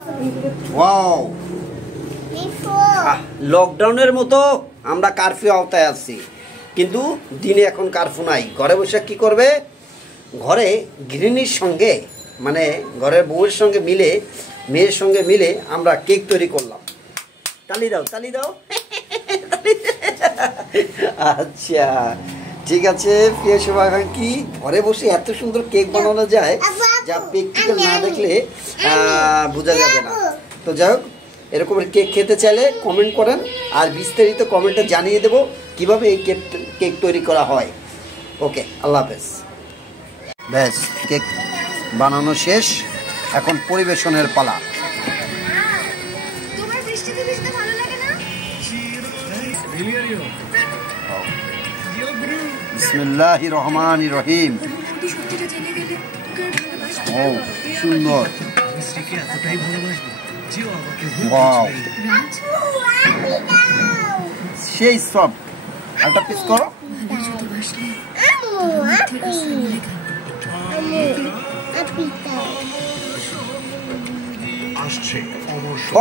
Wow, লকডাউনের মতো আমরা কারফিউ আওতায় আছি, কিন্তু দিনে এখন কারফিউ নাই। ঘরে বসে কি করবে? ঘরে গৃহিণীর সঙ্গে, মানে ঘরের বউয়ের সঙ্গে মিলে, মেয়ের সঙ্গে মিলে আমরা কেক তৈরি করলাম। তালি দাও, তালি দাও। আচ্ছা ঠিক আছে প্রিয় শুভাকাঙ্ক্ষী, ঘরে বসে এত সুন্দর কেক বানানো যায় যা প্র্যাকটিক্যাল না দেখলে বোঝা যাবে না। তো যাই হোক, এরকমের কেক খেতে চাইলে কমেন্ট করেন, আর বিস্তারিত কমেন্টে জানিয়ে দেবো কীভাবে এই কেক তৈরি করা হয়। ওকে, আল্লাহ হাফেজ। ব্যাস, কেক বানানো শেষ, এখন পরিবেশনের পালা। বিসমিল্লাহির রহমানির রহিম। ও সুন্দর, ওয়াও, সেই সব। একটা পিস করো। আসছে অবশ্য।